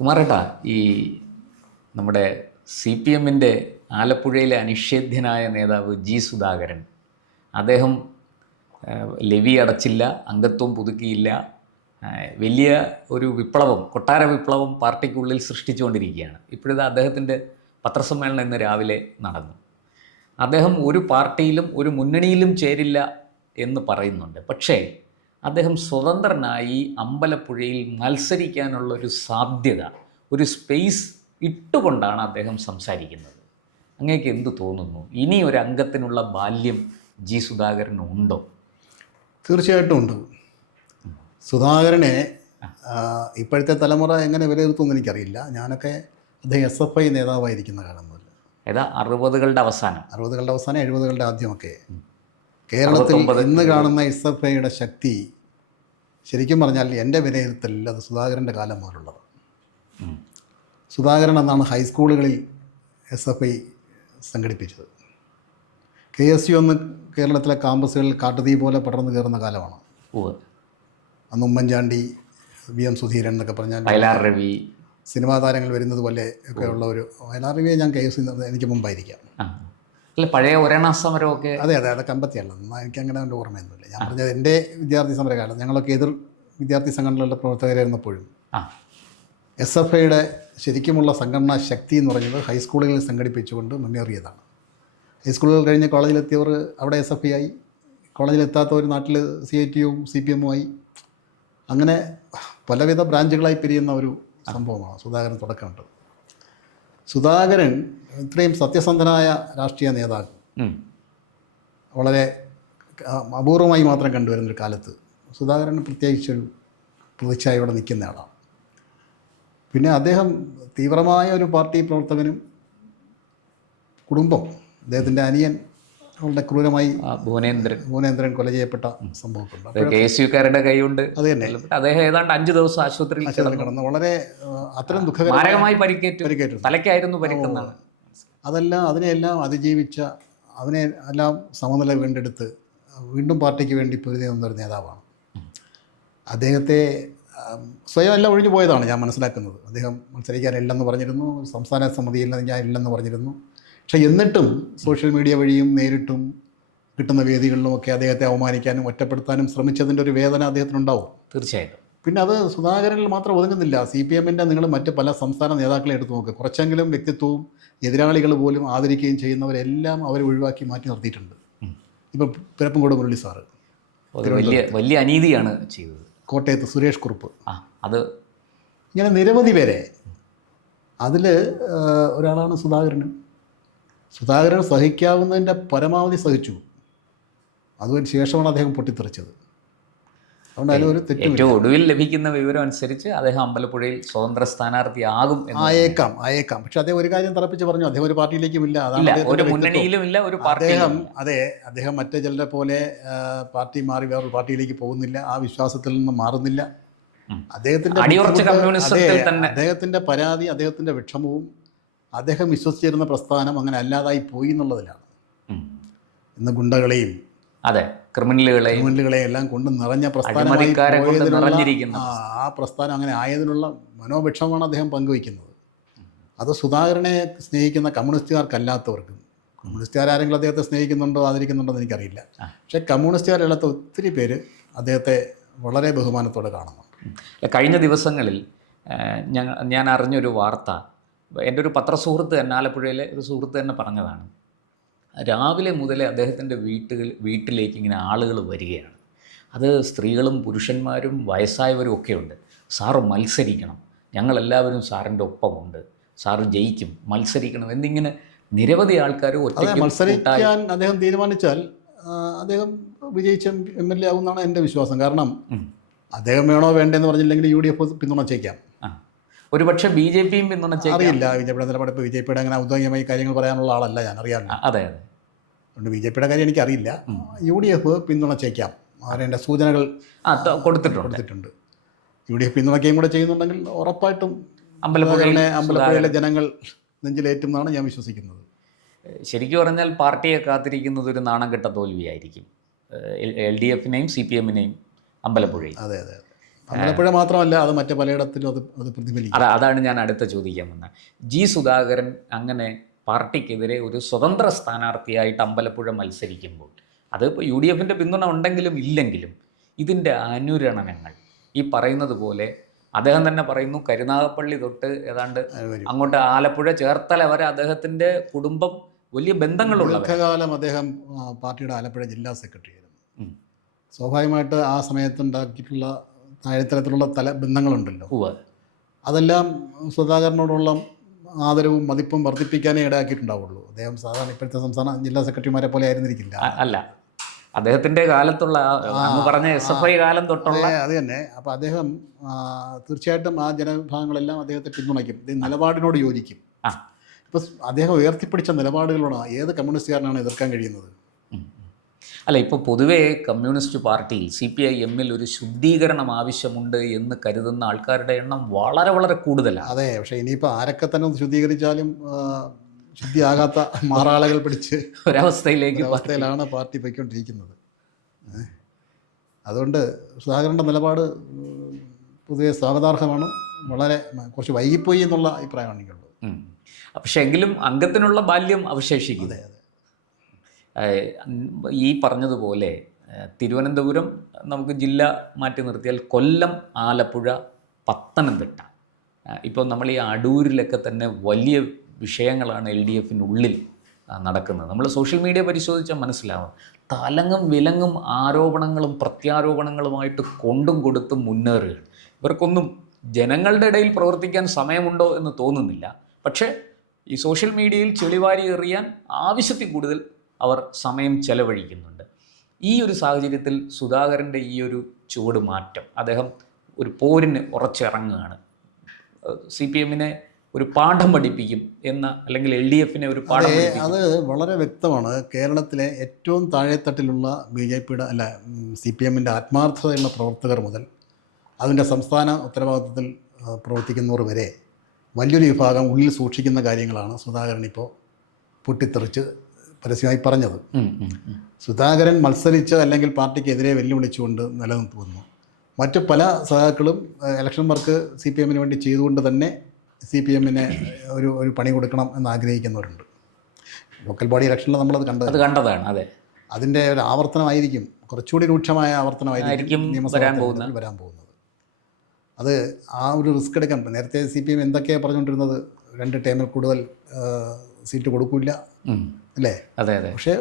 കുമാരേട്ടാ, ഈ നമ്മുടെ C P എമ്മിൻ്റെ ആലപ്പുഴയിലെ അനിഷേധ്യനായ നേതാവ് ജി സുധാകരൻ, അദ്ദേഹം ലെവി അടച്ചില്ല, അംഗത്വം പുതുക്കിയില്ല, വലിയ ഒരു വിപ്ലവം, കൊട്ടാര വിപ്ലവം പാർട്ടിക്കുള്ളിൽ സൃഷ്ടിച്ചുകൊണ്ടിരിക്കുകയാണ്. ഇപ്പോഴിത് അദ്ദേഹത്തിൻ്റെ പത്രസമ്മേളനം ഇന്ന് രാവിലെ നടന്നു. അദ്ദേഹം ഒരു പാർട്ടിയിലും ഒരു മുന്നണിയിലും ചേരില്ല എന്ന് പറയുന്നുണ്ട്. പക്ഷേ അദ്ദേഹം സ്വതന്ത്രനായി അമ്പലപ്പുഴയിൽ മത്സരിക്കാനുള്ളൊരു സാധ്യത, ഒരു സ്പേസ് ഇട്ടുകൊണ്ടാണ് അദ്ദേഹം സംസാരിക്കുന്നത്. അങ്ങേക്ക് എന്ത് തോന്നുന്നു? ഇനി ഒരു അംഗത്തിനുള്ള ബാല്യം ജി സുധാകരന് ഉണ്ടോ? തീർച്ചയായിട്ടും ഉണ്ട്. സുധാകരനെ ഇപ്പോഴത്തെ തലമുറ എങ്ങനെ വിലയിരുത്തുമെന്ന് എനിക്കറിയില്ല. ഞാനൊക്കെ അദ്ദേഹം SFI നേതാവായിരിക്കുന്ന കാലം മുതൽ, ഏതാ 60കളുടെ അവസാനം, 70കളുടെ ആദ്യമൊക്കെ കേരളത്തിൽ ഇന്ന് കാണുന്ന SFIയുടെ ശക്തി ശരിക്കും പറഞ്ഞാൽ എൻ്റെ വിലയിരുത്തലിൽ അത് സുധാകരൻ്റെ കാലം മുതലുള്ളത്. സുധാകരൻ എന്നാണ് ഹൈസ്കൂളുകളിൽ SFI സംഘടിപ്പിച്ചത്. KSU അന്ന് കേരളത്തിലെ ക്യാമ്പസുകളിൽ കാട്ടുതീ പോലെ പടർന്നു കയറുന്ന കാലമാണ്. അന്ന് ഉമ്മൻചാണ്ടി, VM സുധീരൻ എന്നൊക്കെ പറഞ്ഞാൽ വയലാർ രവി, സിനിമാ താരങ്ങൾ വരുന്നത് പോലെ ഒക്കെയുള്ള ഒരു വയലാർ രവിയെ ഞാൻ KSU എനിക്ക് മുമ്പായിരിക്കാം. അല്ല, പഴയ ഒരണ സമരമൊക്കെ. അതെ, അതൊക്കെ അമ്പത്തിയല്ല, എനിക്കങ്ങനെ എൻ്റെ ഓർമ്മയൊന്നുമില്ല. ഞാൻ പറഞ്ഞത് എൻ്റെ വിദ്യാർത്ഥി സമരകാലം, ഞങ്ങളൊക്കെ എതിർ വിദ്യാർത്ഥി സംഘടനകളുടെ പ്രവർത്തകരായിരുന്നപ്പോഴും SFIയുടെ ശരിക്കുമുള്ള സംഘടനാ ശക്തി എന്ന് പറയുന്നത് ഹൈസ്കൂളുകളിൽ സംഘടിപ്പിച്ചുകൊണ്ട് മുന്നേറിയതാണ്. ഹൈസ്കൂളുകൾ കഴിഞ്ഞ് കോളേജിലെത്തിയവർ അവിടെ SFI ആയി, കോളേജിലെത്താത്തവർ നാട്ടിൽ CITUവും CPM ആയി, അങ്ങനെ പലവിധ ബ്രാഞ്ചുകളായി പിരിയുന്ന ഒരു സംഭവമാണ് സുധാകരൻ തുടക്കമുണ്ട്. സുധാകരൻ ഇത്രയും സത്യസന്ധനായ രാഷ്ട്രീയ നേതാവ് വളരെ അപൂർവമായി മാത്രം കണ്ടുവരുന്നൊരു കാലത്ത് സുധാകരൻ പ്രത്യേകിച്ചൊരു പ്രതിച്ഛായയോടെ നിൽക്കുന്ന ആളാണ്. പിന്നെ അദ്ദേഹം തീവ്രമായ ഒരു പാർട്ടി പ്രവർത്തകനും, കുടുംബം, അദ്ദേഹത്തിൻ്റെ അനിയൻ വളരെ ക്രൂരമായി ഭുവനേന്ദ്രൻ കൊല ചെയ്യപ്പെട്ട സംഭവമുണ്ട്. KSUക്കാരുടെ കൈയുണ്ട്. അത് തന്നെ. അദ്ദേഹം ഏതാണ്ട് 5 ദിവസം ആശുപത്രിയിൽ കിടന്നു. വളരെ അത്തരം ദുഃഖകരമായി പരിക്കേറ്റു, തലയ്ക്കായിരുന്നു പരിക്കുന്നതാണ്. അതിനെയെല്ലാം അതിജീവിച്ച, അതിനെല്ലാം സമനില വീണ്ടെടുത്ത് വീണ്ടും പാർട്ടിക്ക് വേണ്ടി പൊരുതി നിന്നൊരു നേതാവാണ്. അദ്ദേഹത്തെ സ്വയം എല്ലാം ഒഴിഞ്ഞു പോയതാണ് ഞാൻ മനസ്സിലാക്കുന്നത്. അദ്ദേഹം മത്സരിക്കാനില്ലെന്ന് പറഞ്ഞിരുന്നു, സംസ്ഥാന സമിതിയിൽ ഞാൻ ഇല്ലെന്ന് പറഞ്ഞിരുന്നു. പക്ഷേ എന്നിട്ടും സോഷ്യൽ മീഡിയ വഴിയും നേരിട്ടും കിട്ടുന്ന വേദികളിലുമൊക്കെ അദ്ദേഹത്തെ അവമാനിക്കാനും ഒറ്റപ്പെടുത്താനും ശ്രമിച്ചതിൻ്റെ ഒരു വേദന അദ്ദേഹത്തിനുണ്ടാവും തീർച്ചയായിട്ടും. പിന്നെ അത് സുധാകരനിൽ മാത്രം ഒതുങ്ങുന്നില്ല. CPMൻ്റെ നിങ്ങൾ മറ്റ് പല സംസ്ഥാന നേതാക്കളെ എടുത്തു നോക്കുക, കുറച്ചെങ്കിലും വ്യക്തിത്വവും എതിരാളികൾ പോലും ആദരിക്കുകയും ചെയ്യുന്നവരെല്ലാം അവർ ഒഴിവാക്കി മാറ്റി നിർത്തിയിട്ടുണ്ട്. ഇപ്പം പിരപ്പൻകോട് മുരളി സാറ് വലിയ അനീതിയാണ് ചെയ്തത്. കോട്ടയത്ത് സുരേഷ് കുറുപ്പ്, അത് ഇങ്ങനെ നിരവധി പേരെ. അതിൽ ഒരാളാണ് സുധാകരൻ. സുധാകരൻ സഹിക്കാവുന്നതിൻ്റെ പരമാവധി സഹിച്ചു. അതിന് ശേഷമാണ് അദ്ദേഹം പൊട്ടിത്തെറിച്ചത്. അതുകൊണ്ട് അതിലൊരു തെറ്റും. ഏറ്റവും ഒടുവിൽ ലഭിക്കുന്ന വിവരം അനുസരിച്ച് അദ്ദേഹം അമ്പലപ്പുഴയിൽ സ്വതന്ത്ര സ്ഥാനാർത്ഥിയാകും. ആയേക്കാം. പക്ഷെ അദ്ദേഹം ഒരു കാര്യം തറപ്പിച്ച് പറഞ്ഞു, അദ്ദേഹം ഒരു പാർട്ടിയിലേക്കും ഇല്ല, ഒരു മുന്നണിയിലും ഇല്ല, ഒരു അദ്ദേഹം അദ്ദേഹം മറ്റേ ചിലരെ പോലെ പാർട്ടി മാറി വേറൊരു പാർട്ടിയിലേക്ക് പോകുന്നില്ല, ആ വിശ്വാസത്തിൽ നിന്ന് മാറുന്നില്ല. അദ്ദേഹത്തിൻ്റെ പരാതി, അദ്ദേഹത്തിൻ്റെ വിഷമവും അദ്ദേഹം വിശ്വസിച്ചിരുന്ന പ്രസ്ഥാനം അങ്ങനെ അല്ലാതായി പോയി എന്നുള്ളതിലാണ്. ഇന്ന് ഗുണ്ടകളെയും ക്രിമിനലുകളെയും എല്ലാം കൊണ്ട് നിറഞ്ഞ പ്രസ്ഥാനമായി ആ പ്രസ്ഥാനം അങ്ങനെ ആയതിനുള്ള മനോവിഷമമാണ് അദ്ദേഹം പങ്കുവയ്ക്കുന്നത്. അത് സുധാകരനെ സ്നേഹിക്കുന്ന കമ്മ്യൂണിസ്റ്റുകാർക്കല്ലാത്തവർക്കും, കമ്മ്യൂണിസ്റ്റുകാരെങ്കിലും അദ്ദേഹത്തെ സ്നേഹിക്കുന്നുണ്ടോ ആദരിക്കുന്നുണ്ടോ എന്ന് എനിക്കറിയില്ല, പക്ഷേ കമ്മ്യൂണിസ്റ്റുകാരല്ലാത്ത ഒത്തിരി പേര് അദ്ദേഹത്തെ വളരെ ബഹുമാനത്തോടെ കാണുന്നു. കഴിഞ്ഞ ദിവസങ്ങളിൽ ഞാൻ അറിഞ്ഞൊരു വാർത്ത, എൻ്റെ ഒരു പത്രസുഹൃത്ത് തന്നെ, ആലപ്പുഴയിലെ ഒരു സുഹൃത്ത് തന്നെ പറഞ്ഞതാണ്. രാവിലെ മുതലേ അദ്ദേഹത്തിൻ്റെ വീട്ടിലേക്ക് ഇങ്ങനെ ആളുകൾ വരികയാണ്. അത് സ്ത്രീകളും പുരുഷന്മാരും വയസ്സായവരും ഒക്കെയുണ്ട്. സാറ് മത്സരിക്കണം, ഞങ്ങളെല്ലാവരും സാറിൻ്റെ ഒപ്പമുണ്ട്, സാറ് ജയിക്കും, മത്സരിക്കണം എന്നിങ്ങനെ നിരവധി ആൾക്കാർ മത്സരിക്കാൻ അദ്ദേഹം തീരുമാനിച്ചാൽ അദ്ദേഹം വിജയിച്ച MLA ആവുമെന്നാണ് എൻ്റെ വിശ്വാസം. കാരണം അദ്ദേഹം വേണോ വേണ്ടെന്ന് പറഞ്ഞില്ലെങ്കിൽ UDF പിന്തുണച്ചേക്കാം. ഒരുപക്ഷെ BJPയും പിന്തുണച്ചേക്കാം. അറിയില്ല BJPയുടെ നിലപാട്. ഇപ്പോൾ BJPയുടെ അങ്ങനെ ഔദ്യോഗികമായി കാര്യങ്ങൾ പറയാനുള്ള ആളല്ല ഞാൻ, അറിയാമല്ലോ. അതെ. അതുകൊണ്ട് BJPയുടെ കാര്യം എനിക്കറിയില്ല. UDF പിന്തുണച്ചേക്കാം, അവരെ സൂചനകൾ കൊടുത്തിട്ടുണ്ട്. UDF പിന്തുണയ്ക്കുകയും കൂടെ ചെയ്യുന്നുണ്ടെങ്കിൽ ഉറപ്പായിട്ടും അമ്പലപ്പുഴയിലെ ജനങ്ങൾ നെഞ്ചിലേറ്റും എന്നാണ് ഞാൻ വിശ്വസിക്കുന്നത്. ശരിക്കും പറഞ്ഞാൽ പാർട്ടിയെ കാത്തിരിക്കുന്നത് ഒരു നാണം കെട്ട തോൽവിയായിരിക്കും, LDFനെയും CPMനെയും അമ്പലപ്പുഴയിൽ. അതെ. അമ്പലപ്പുഴ മാത്രമല്ല, അത് മറ്റു പലയിടത്തിലും അത് പ്രതിഫലിക്കും. അതാണ് ഞാൻ അടുത്ത ചോദിക്കാൻ വന്നത്. ജി സുധാകരൻ അങ്ങനെ പാർട്ടിക്കെതിരെ ഒരു സ്വതന്ത്ര സ്ഥാനാർത്ഥിയായിട്ട് അമ്പലപ്പുഴ മത്സരിക്കുമ്പോൾ, അത് ഇപ്പോൾ UDFൻ്റെ പിന്തുണ ഉണ്ടെങ്കിലും ഇല്ലെങ്കിലും ഇതിൻ്റെ അനുരണനങ്ങൾ ഈ പറയുന്നത് പോലെ അദ്ദേഹം തന്നെ പറയുന്നു, കരുനാഗപ്പള്ളി തൊട്ട് ഏതാണ്ട് അങ്ങോട്ട് ആലപ്പുഴ ചേർത്തല വരെ അദ്ദേഹത്തിൻ്റെ കുടുംബം വലിയ ബന്ധങ്ങളുള്ളവർ. ദീർഘകാലം അദ്ദേഹം പാർട്ടിയുടെ ആലപ്പുഴ ജില്ലാ സെക്രട്ടറി ആയിരുന്നു. സ്വാഭാവികമായിട്ട് ആ സമയത്ത് ഉണ്ടാക്കിയിട്ടുള്ള താഴെത്തരത്തിലുള്ള ബന്ധങ്ങളുണ്ടല്ലോ, അതെല്ലാം സുധാകരനോടുള്ള ആദരവും മതിപ്പും വർദ്ധിപ്പിക്കാനേ ഇടയാക്കിയിട്ടുണ്ടാവുള്ളൂ. അദ്ദേഹം സാധാരണ ഇപ്പോഴത്തെ സംസ്ഥാന ജില്ലാ സെക്രട്ടറിമാരെ പോലെ ആയിരുന്നിരിക്കില്ല. അല്ല, അദ്ദേഹത്തിൻ്റെ കാലത്തുള്ള പറഞ്ഞ SFI കാലം തൊട്ടുള്ള അത് തന്നെ. അപ്പോൾ അദ്ദേഹം തീർച്ചയായിട്ടും ആ ജനവിഭാഗങ്ങളെല്ലാം അദ്ദേഹത്തെ പിന്തുണയ്ക്കും, നിലപാടിനോട് യോജിക്കും. ഇപ്പോൾ അദ്ദേഹം ഉയർത്തിപ്പിടിച്ച നിലപാടുകളോട് ഏത് കമ്മ്യൂണിസ്റ്റുകാരനാണ് എതിർക്കാൻ കഴിയുന്നത്? അല്ല, ഇപ്പോൾ പൊതുവേ കമ്മ്യൂണിസ്റ്റ് പാർട്ടിയിൽ CPIM-ൽ ഒരു ശുദ്ധീകരണം ആവശ്യമുണ്ട് എന്ന് കരുതുന്ന ആൾക്കാരുടെ എണ്ണം വളരെ വളരെ കൂടുതലാണ്. അതെ, പക്ഷേ ഇനിയിപ്പോൾ ആരൊക്കെ തന്നെ ഒന്ന് ശുദ്ധീകരിച്ചാലും ശുദ്ധിയാകാത്ത മാറാളകൾ പിടിച്ച് ഒരവസ്ഥയിലാണ് പാർട്ടി പോയിക്കൊണ്ടിരിക്കുന്നത്. അതുകൊണ്ട് സുധാകരൻ്റെ നിലപാട് പൊതുവെ സ്വാഗതാർഹമാണ്. വളരെ കുറച്ച് വൈകിപ്പോയി എന്നുള്ള അഭിപ്രായമാണ് എനിക്കുള്ളത്. പക്ഷേ എങ്കിലും അംഗത്തിനുള്ള ബാല്യം അവശേഷിക്കും. ഈ പറഞ്ഞതുപോലെ തിരുവനന്തപുരം നമുക്ക് ജില്ല മാറ്റി നിർത്തിയാൽ കൊല്ലം, ആലപ്പുഴ, പത്തനംതിട്ട, ഇപ്പോൾ നമ്മൾ ഈ അടൂരിലൊക്കെ തന്നെ വലിയ വിഷയങ്ങളാണ് LDFനുള്ളിൽ നടക്കുന്നത്. നമ്മൾ സോഷ്യൽ മീഡിയ പരിശോധിച്ചാൽ മനസ്സിലാവും. തലങ്ങും വിലങ്ങും ആരോപണങ്ങളും പ്രത്യാരോപണങ്ങളുമായിട്ട് കൊണ്ടും കൊടുത്തും മുന്നേറുകയാണ്. ഇവർക്കൊന്നും ജനങ്ങളുടെ ഇടയിൽ പ്രവർത്തിക്കാൻ സമയമുണ്ടോ എന്ന് തോന്നുന്നില്ല. പക്ഷേ ഈ സോഷ്യൽ മീഡിയയിൽ ചെളിവാരി എറിയാൻ ആവശ്യത്തിൽ കൂടുതൽ അവർ സമയം ചെലവഴിക്കുന്നുണ്ട്. ഈ ഒരു സാഹചര്യത്തിൽ സുധാകരൻ്റെ ഈ ഒരു ചുവട് മാറ്റം, അദ്ദേഹം ഒരു പോരിന് ഉറച്ചിറങ്ങുകയാണ്. CPM-നെ ഒരു പാഠം പഠിപ്പിക്കും എന്ന, അല്ലെങ്കിൽ LDFനെ ഒരു പാഠം പഠിപ്പിക്കും. അത് വളരെ വ്യക്തമാണ്. കേരളത്തിലെ ഏറ്റവും താഴെത്തട്ടിലുള്ള BJPയുടെ CPM-ൻ്റെ ആത്മാർത്ഥതയുള്ള പ്രവർത്തകർ മുതൽ അതിൻ്റെ സംസ്ഥാന ഉത്തരവാദിത്തത്തിൽ പ്രവർത്തിക്കുന്നവർ വരെ വലിയൊരു വിഭാഗം ഉള്ളിൽ സൂക്ഷിക്കുന്ന കാര്യങ്ങളാണ് സുധാകരൻ ഇപ്പോൾ പൊട്ടിത്തെറിച്ച് പരസ്യമായി പറഞ്ഞത്. സുധാകരൻ മത്സരിച്ച് അല്ലെങ്കിൽ പാർട്ടിക്കെതിരെ വെല്ലുവിളിച്ചുകൊണ്ട് നിലനിർത്തുന്നു. മറ്റു പല സഹാക്കളും ഇലക്ഷൻ വർക്ക് CPM-ന് വേണ്ടി ചെയ്തുകൊണ്ട് തന്നെ CPM-നെ ഒരു പണി കൊടുക്കണം എന്ന് ആഗ്രഹിക്കുന്നവരുണ്ട്. ലോക്കൽ ബോഡി ഇലക്ഷനിൽ നമ്മളത് കണ്ടതാണ്. അതെ, അതിൻ്റെ ഒരു ആവർത്തനമായിരിക്കും, കുറച്ചുകൂടി രൂക്ഷമായ ആവർത്തനമായിരിക്കും നിയമസഭയിൽ വരാൻ പോകുന്നത്. അത് ആ ഒരു റിസ്ക് എടുക്കാൻ, നേരത്തെ CPM എന്തൊക്കെയാണ് പറഞ്ഞുകൊണ്ടിരുന്നത്, 2 ടേമിൽ കൂടുതൽ സീറ്റ് കൊടുക്കില്ല അല്ലേ? അതെ അതെ. പക്ഷേ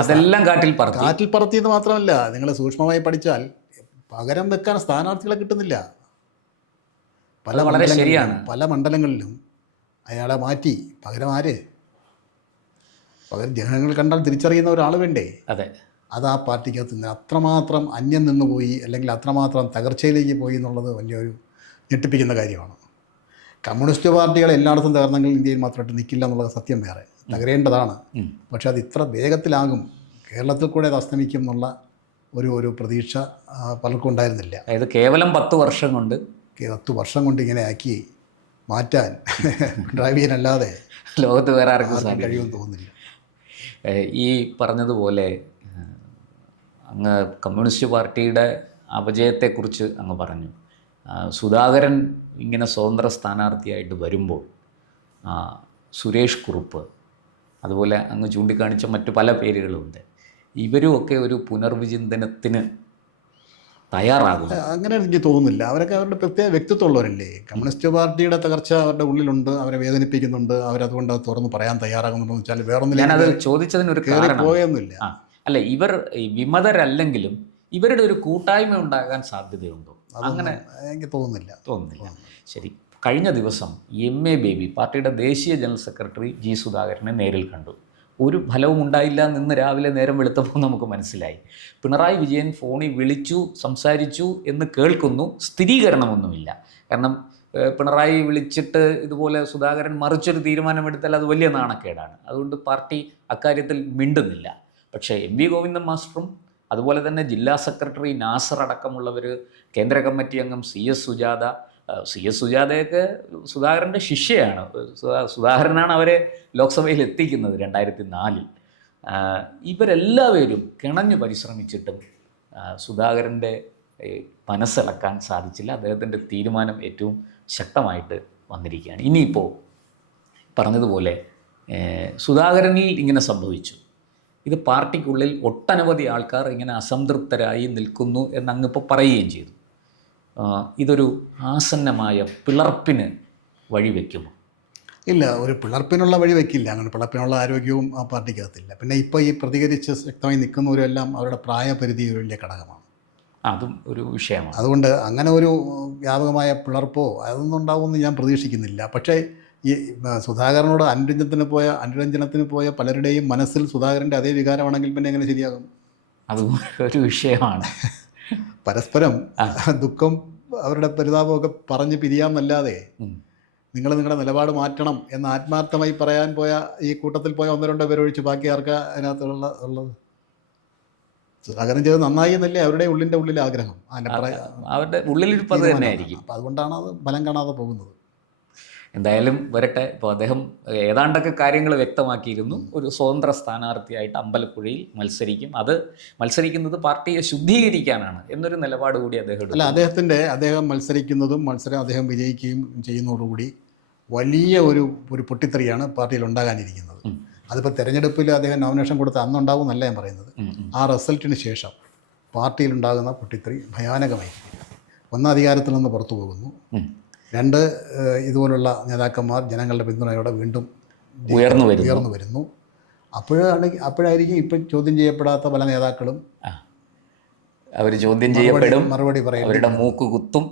അതെല്ലാം കാറ്റിൽ പറത്തിയെന്ന് മാത്രമല്ല, നിങ്ങൾ സൂക്ഷ്മമായി പഠിച്ചാൽ പകരം വെക്കാൻ സ്ഥാനാർത്ഥികളെ കിട്ടുന്നില്ല. പല മണ്ഡലങ്ങളിലും അയാളെ മാറ്റി പകരം പകരം ജനങ്ങൾ കണ്ടാൽ തിരിച്ചറിയുന്ന ഒരാൾ വേണ്ടേ? അതെ, അത് ആ പാർട്ടിക്കകത്ത് അത്രമാത്രം അന്യം നിന്നുപോയി, അല്ലെങ്കിൽ അത്രമാത്രം തകർച്ചയിലേക്ക് പോയി എന്നുള്ളത് വലിയൊരു ഞെട്ടിപ്പിക്കുന്ന കാര്യമാണ്. കമ്മ്യൂണിസ്റ്റ് പാർട്ടികൾ എല്ലായിടത്തും തകർന്നെങ്കിൽ ഇന്ത്യയിൽ മാത്രമായിട്ട് നിൽക്കില്ല എന്നുള്ളത് സത്യം. വേറെ തകരേണ്ടതാണ്. പക്ഷേ അത് ഇത്ര വേഗത്തിലാകും, കേരളത്തിൽ കൂടെ അത് അസ്തമിക്കും എന്നുള്ള ഒരു പ്രതീക്ഷ പലർക്കും ഉണ്ടായിരുന്നില്ല. അതായത് കേവലം 10 വർഷം കൊണ്ട് 10 വർഷം കൊണ്ട് ഇങ്ങനെ ആക്കി മാറ്റാൻ പിണറായി വിജയനല്ലാതെ ലോകത്ത് വേറെ ആർക്കും കഴിയുമെന്ന് തോന്നുന്നില്ല. ഈ പറഞ്ഞതുപോലെ അങ്ങ് കമ്മ്യൂണിസ്റ്റ് പാർട്ടിയുടെ അപജയത്തെക്കുറിച്ച് അങ്ങ് പറഞ്ഞു. സുധാകരൻ ഇങ്ങനെ സ്വതന്ത്ര സ്ഥാനാർത്ഥിയായിട്ട് വരുമ്പോൾ സുരേഷ് കുറുപ്പ്, അതുപോലെ അങ്ങ് ചൂണ്ടിക്കാണിച്ച മറ്റു പല പേരുകളുമുണ്ട്, ഇവരുമൊക്കെ ഒരു പുനർവിചിന്തനത്തിന് തയ്യാറാകും. അങ്ങനെ എനിക്ക് തോന്നുന്നില്ല. അവരൊക്കെ അവരുടെ പ്രത്യേക വ്യക്തിത്വമുള്ളവരല്ലേ. കമ്മ്യൂണിസ്റ്റ് പാർട്ടിയുടെ തകർച്ച അവരുടെ ഉള്ളിലുണ്ട്, അവരെ വേദനിപ്പിക്കുന്നുണ്ട്, അവരതുകൊണ്ട് അത് തുറന്ന് പറയാൻ തയ്യാറാകുന്നുണ്ടെന്ന് വെച്ചാൽ വേറൊന്നും ഞാനത് ചോദിച്ചതിനൊരു കാരണം പോയൊന്നുമില്ല. അല്ല, ഇവർ വിമതരല്ലെങ്കിലും ഇവരുടെ ഒരു കൂട്ടായ്മ ഉണ്ടാകാൻ സാധ്യതയുണ്ടോ? അങ്ങനെ എനിക്ക് തോന്നുന്നില്ല. ശരി. കഴിഞ്ഞ ദിവസം MA ബേബി പാർട്ടിയുടെ ദേശീയ ജനറൽ സെക്രട്ടറി G സുധാകരനെ നേരിൽ കണ്ടു. ഒരു ഫലവും ഉണ്ടായില്ല എന്ന് രാവിലെ നേരം വെളുത്തപ്പോൾ നമുക്ക് മനസ്സിലായി. പിണറായി വിജയൻ ഫോണിൽ വിളിച്ചു, സംസാരിച്ചു എന്ന് കേൾക്കുന്നു, സ്ഥിരീകരണമൊന്നുമില്ല. കാരണം പിണറായി വിളിച്ചിട്ട് ഇതുപോലെ സുധാകരൻ മറിച്ചൊരു തീരുമാനമെടുത്താൽ അത് വലിയ നാണക്കേടാണ്. അതുകൊണ്ട് പാർട്ടി അക്കാര്യത്തിൽ മിണ്ടുന്നില്ല. പക്ഷേ MV ഗോവിന്ദൻ മാസ്റ്ററും അതുപോലെ തന്നെ ജില്ലാ സെക്രട്ടറി നാസർ അടക്കമുള്ളവർ, കേന്ദ്ര കമ്മിറ്റി അംഗം CS സുജാതയൊക്കെ സുധാകരൻ്റെ ശിഷ്യയാണ്. സുധാകരനാണ് അവരെ ലോക്സഭയിൽ എത്തിക്കുന്നത് 2004. ഇവരെല്ലാവരും കിണഞ്ഞു പരിശ്രമിച്ചിട്ടും സുധാകരൻ്റെ മനസ്സിളക്കാൻ സാധിച്ചില്ല. അദ്ദേഹത്തിൻ്റെ തീരുമാനം ഏറ്റവും ശക്തമായിട്ട് വന്നിരിക്കുകയാണ്. ഇനിയിപ്പോൾ പറഞ്ഞതുപോലെ സുധാകരനിൽ ഇങ്ങനെ സംഭവിച്ചു. ഇത് പാർട്ടിക്കുള്ളിൽ ഒട്ടനവധി ആൾക്കാർ ഇങ്ങനെ അസംതൃപ്തരായി നിൽക്കുന്നു എന്നങ്ങിപ്പോൾ പറയുകയും ചെയ്തു. ഇതൊരു ആസന്നമായ പിളർപ്പിന് വഴിവെക്കുമോ? ഇല്ല, ഒരു പിളർപ്പിനുള്ള വഴി വയ്ക്കില്ല. അങ്ങനെ പിളർപ്പിനുള്ള ആരോഗ്യവും ആ പാർട്ടിക്കകത്തില്ല. പിന്നെ ഇപ്പോൾ ഈ പ്രതികരിച്ച് ശക്തമായി നിൽക്കുന്നവരെല്ലാം അവരുടെ പ്രായപരിധി ഒരു വലിയ ഘടകമാണ്. അതും ഒരു വിഷയമാണ്. അതുകൊണ്ട് അങ്ങനെ ഒരു വ്യാപകമായ പിളർപ്പോ അതൊന്നും ഉണ്ടാവുമെന്ന് ഞാൻ പ്രതീക്ഷിക്കുന്നില്ല. പക്ഷേ ഈ സുധാകരനോട് അനുരഞ്ജനത്തിന് പോയ പലരുടെയും മനസ്സിൽ സുധാകരൻ്റെ അതേ വികാരമാണെങ്കിൽ പിന്നെ എങ്ങനെ ശരിയാകും? അതും ഒരു വിഷയമാണ്. പരസ്പരം ദുഃഖം, അവരുടെ പരിതാപമൊക്കെ പറഞ്ഞ് പിരിയാമെന്നല്ലാതെ നിങ്ങൾ നിങ്ങളുടെ നിലപാട് മാറ്റണം എന്ന് ആത്മാർത്ഥമായി പറയാൻ പോയ ഈ കൂട്ടത്തിൽ പോയ 1-2 പേരൊഴിച്ച് ബാക്കി ആർക്കാ അതിനകത്തുള്ളത്? സുധാകരൻ ചെയ്ത് നന്നായി എന്നല്ലേ അവരുടെ ഉള്ളിൻ്റെ ആഗ്രഹം, അവരുടെ ഉള്ളിലിരിപ്പ് അത് തന്നെയായിരിക്കും. അപ്പം അതുകൊണ്ടാണ് അത് ഫലം കാണാതെ പോകുന്നത്. എന്തായാലും വരട്ടെ. ഇപ്പോൾ അദ്ദേഹം ഏതാണ്ടൊക്കെ കാര്യങ്ങൾ വ്യക്തമാക്കിയിരുന്നു. ഒരു സ്വതന്ത്ര സ്ഥാനാർത്ഥിയായിട്ട് അമ്പലപ്പുഴയിൽ മത്സരിക്കും. അത് മത്സരിക്കുന്നത് പാർട്ടിയെ ശുദ്ധീകരിക്കാനാണ് എന്നൊരു നിലപാട് കൂടി അദ്ദേഹം അല്ല, അദ്ദേഹം മത്സരിക്കുന്നതും അദ്ദേഹം വിജയിക്കുകയും ചെയ്യുന്നതോടുകൂടി വലിയ ഒരു പൊട്ടിത്തെറിയാണ് പാർട്ടിയിൽ ഉണ്ടാകാനിരിക്കുന്നത്. അതിപ്പോൾ തെരഞ്ഞെടുപ്പിൽ അദ്ദേഹം നോമിനേഷൻ കൊടുത്ത അന്നുണ്ടാവും എന്നല്ല ഞാൻ പറയുന്നത്. ആ റിസൾട്ടിന് ശേഷം പാർട്ടിയിലുണ്ടാകുന്ന പൊട്ടിത്തെറി ഭയാനകമായിരിക്കും. ഒന്ന്, അധികാരത്തിൽ നിന്ന് പുറത്തു പോകുന്നു. 2, ഇതുപോലുള്ള നേതാക്കന്മാർ ജനങ്ങളുടെ പിന്തുണയോടെ വീണ്ടും ഉയർന്നു വരുന്നു. അപ്പോഴായിരിക്കും ഇപ്പം ചോദ്യം ചെയ്യപ്പെടാത്ത പല നേതാക്കളും അവർ ചോദ്യം ചെയ്യപ്പെടും, മറുപടി പറയും, അവരുടെ മൂക്ക് കുത്തും,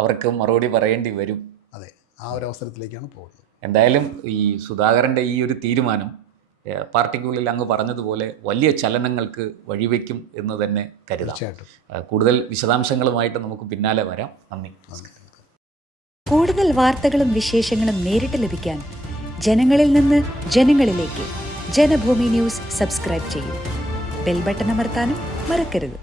അവർക്ക് മറുപടി പറയേണ്ടി വരും. അതെ, ആ ഒരു അവസരത്തിലേക്കാണ് പോകുന്നത്. എന്തായാലും ഈ സുധാകരൻ്റെ ഈ ഒരു തീരുമാനം പാർട്ടിക്കുള്ളിൽ അങ്ങ് പറഞ്ഞതുപോലെ വലിയ ചലനങ്ങൾക്ക് വഴിവെക്കും എന്ന് തന്നെ കരുതാം. കൂടുതൽ വിശദാംശങ്ങളുമായിട്ട് നമുക്ക് പിന്നാലെ വരാം. നന്ദി, നമസ്കാരം. കൂടുതൽ വാർത്തകളും വിശേഷങ്ങളും നേരിട്ട് ലഭിക്കാൻ ജനങ്ങളിൽ നിന്ന് ജനങ്ങളിലേക്ക് ജനഭൂമി ന്യൂസ് സബ്സ്ക്രൈബ് ചെയ്യൂ. ബെൽ ബട്ടൺ അമർത്താനും മറക്കരുത്.